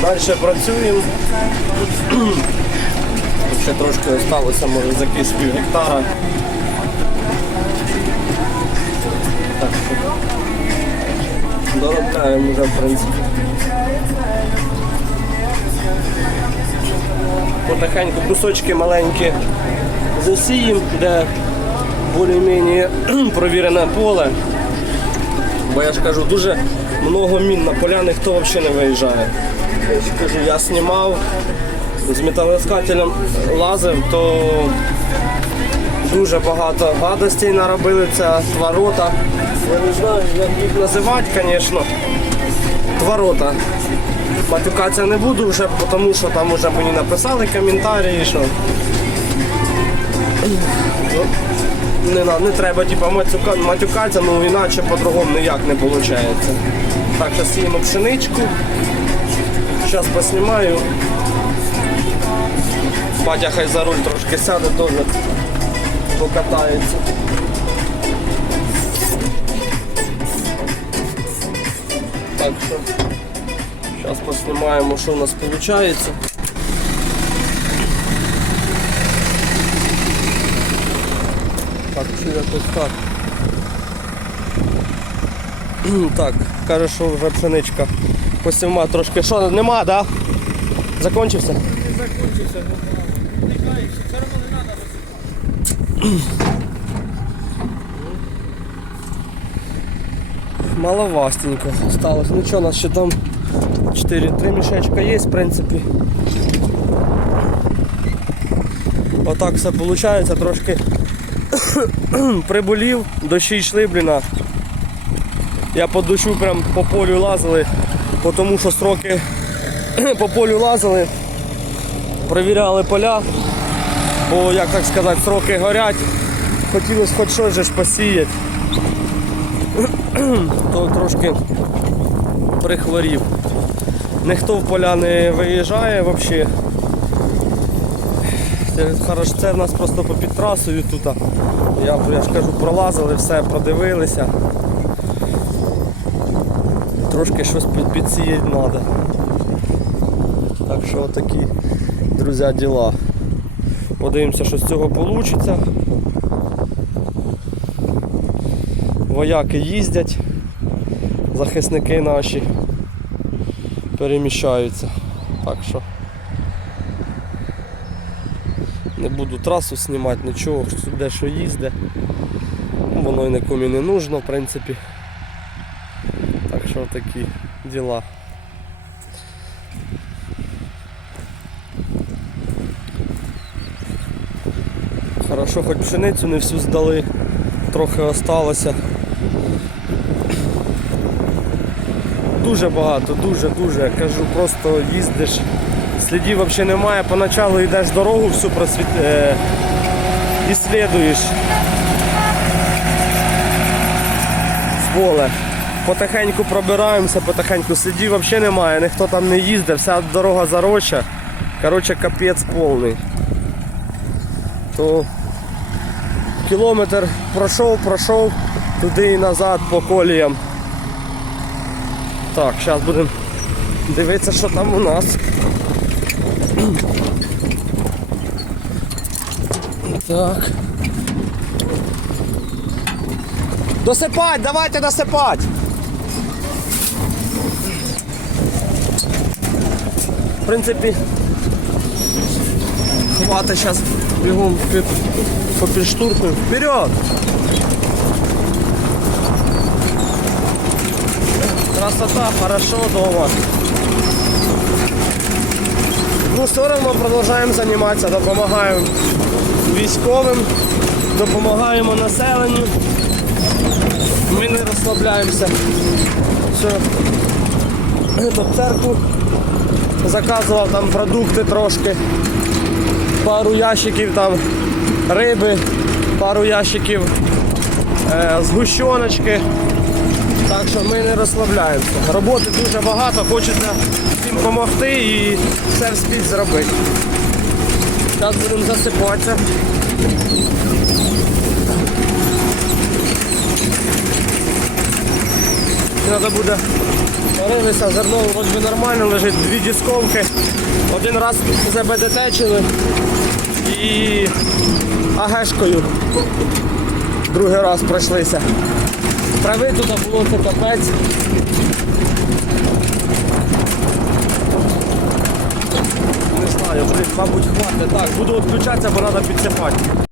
Далі працюємо. Ще трошки залишилося, може за якийсь пів гектара. Доробляємо вже в принципі. Потихеньку кусочки маленькі засіємо, де більш-менш провірене поле. Бо я ж кажу, дуже много мін на поля ніхто взагалі не виїжджає. Я кажу, я знімав з металоіскателем лазив, то дуже багато гадостей наробили це творота. Я не знаю, як їх називати, звісно. Творота. Матюкатися не буду вже, тому що там вже мені написали коментарі, що не, не треба типу, матюка, матюкатися, ну іначе по-другому ніяк не виходить. Так, зараз сіємо пшеничку. Зараз поснімаю. Батя хай за руль трошки сяде теж покатається. Так що зараз поснімаємо, що у нас виходить. Так, що якось так. Так, каже, що вже пшеничка посівма трошки. Що, нема, да? Закончився? Маловастенько осталось. Нічого, у нас ще там 4-3 мішечка є, в принципі. Отак все виходить, трошки приболів, дощі йшли, блін. Я по дощу прям по полю лазили, тому що строки по полю лазили, перевіряли поля, бо як так сказати, строки горять, хотілося хоч щось же ж посіяти, то трошки прихворів. Ніхто в поля не виїжджає взагалі. Це, хорошо, це в нас просто по під трасою тут. Я, я ж кажу, пролазили, все, продивилися. Трошки щось під- підсіяти треба. Так що такі, друзі, діла. Подивимося, що з цього вийде. Вояки їздять, захисники наші переміщаються. Так що не буду трасу знімати, нічого, де що їздить. Воно і нікому не нужно, в принципі. Так що такі діла. Хорошо, хоч пшеницю не всю здали, трохи осталося. Дуже багато, дуже-дуже, кажу, просто їздиш, слідів взагалі немає, поначалу йдеш дорогу всю просвіт... е... іслідуєш. з поле. Потихеньку пробираємося, потихеньку слідів взагалі немає, ніхто там не їздить, вся дорога зароча. Коротше, капець повний. То кілометр пройшов, пройшов туди і назад по коліям. Так, зараз будемо дивитися, що там у нас. Так. Досипать, давайте досипать. В принципі, хватить зараз бігом під, попід. Вперед! Красота, хорошо дома. Ну, все равно продовжуємо займатися, допомагаємо військовим, допомагаємо населенню. Ми не розслабляємося. Все. Церкву заказував там продукти трошки. Пару ящиків там риби, пару ящиків е, згущеночки. Так що ми не розслабляємося. Роботи дуже багато, хочеться всім допомогти і все встиг зробити. Зараз будемо засипатися. Треба буде Рилися, зерно би нормально лежить, дві дісковки. Один раз ЗБДТчили і АГшкою другий раз пройшлися. Трави тут було це капець. Не знаю, блін, мабуть, хватить. Так, буду відключатися, бо треба підсипати.